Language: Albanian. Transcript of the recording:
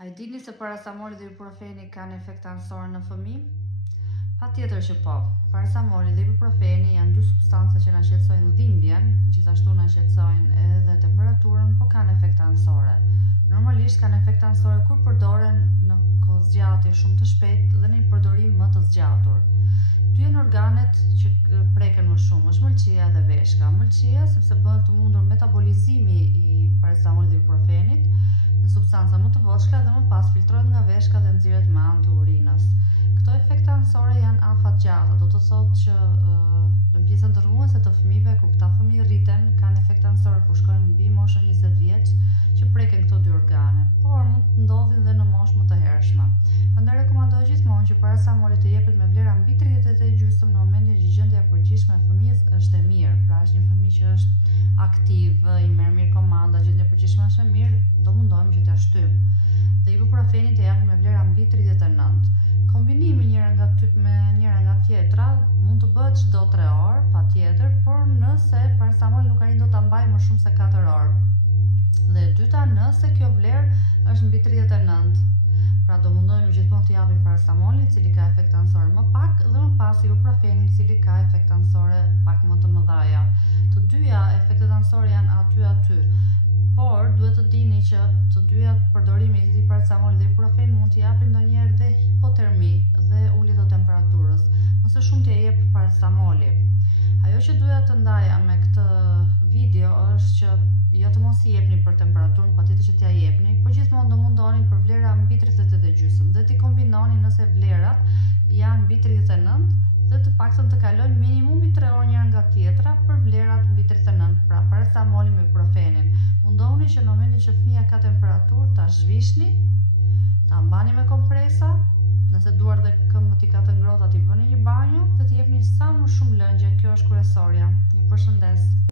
A i dini se paracetamoli dhe ibuprofeni kanë efekt anësor në fëmijë? Patjetër që po. Paracetamoli dhe ibuprofeni janë dy substanca që na shqetësojnë dhimbjen, gjithashtu na shqetësojnë edhe temperaturën, po kanë efekt anësore. Normalisht kanë efekt anësore kur përdoren në kohë zgjatje shumë të shpejtë dhe në një përdorim më të zgjatur. Dy janë organet që preken më shumë, është mëlçia dhe veshka. Mëlçia sepse bëhet të mundur metabolizimi i paracetamolit dhe ibuprofenit në substanca më të voçka dhe më pas filtrohet nga veshka dhe nxirret me anë të urinës. Këto efekte anësore janë afatgjata, do të thotë që në pjesën dërmuese të fëmijëve, kur këta fëmijë rriten, kanë efekte anësore kur shkojnë mbi moshën 20 vjeç, që preken këto dy organe, por mund të ndodhin dhe në moshë më të hershme. Prandaj rekomandohet gjithmonë që paracetamoli të jepet me vlera mbi 38,5 në momentin që gjendja e përgjithshme e fëmijës është e mirë. Pra është një fëmijë që është aktiv, i merr mirë komanda, gjendja e përgjithshme është e mirë, do mundohemi që t'ia shtyjmë. Dhe ibuprofeni të japim me vlera mbi 39. Kombinimi njëra nga tjetra mund të bëhet çdo 3 orë, patjetër, por nëse paracetamoli nuk arrin dot ta mbajë më shumë se 4 orë. Dhe e dyta, nëse kjo vlerë është mbi 39. Pra do mundohemi gjithmonë të japim paracetamolin, i cili ka efekte anësore më pak, dhe më pas ibuprofenin, i cili ka efekte anësore pak më të mëdha. Të dyja efektet anësore janë aty. Por duhet të dini që të dyja përdorimi i paracetamoli dhe ibuprofenit mund t'i japin ndonjëherë dhe hipotermi dhe ulje të temperaturës. Më së shumti e jep paracetamoli. Ajo që doja të ndaja me këtë video është që jo të mos i jepni për temperaturën, patjetër që t'ia jepni, por gjithmonë do mundoheni për vlera mbi 38,5 dhe t'i kombinoni nëse vlerat janë mbi 39 dhe të paktën të kalojnë minimumi 3 orë njëra nga tjetra për vlerat mbi 39, pra paracetamoli me ibuprofenin. Mundohuni që në momentin që fëmia ka temperaturë ta zhvishni, ta mbani me kompresa, nëse duar dhe këmbët i ka të ngrohta t'i bëni një banjo dhe t'i jepni sa më shumë lëngje, kjo është kryesorja. Ju përshëndes.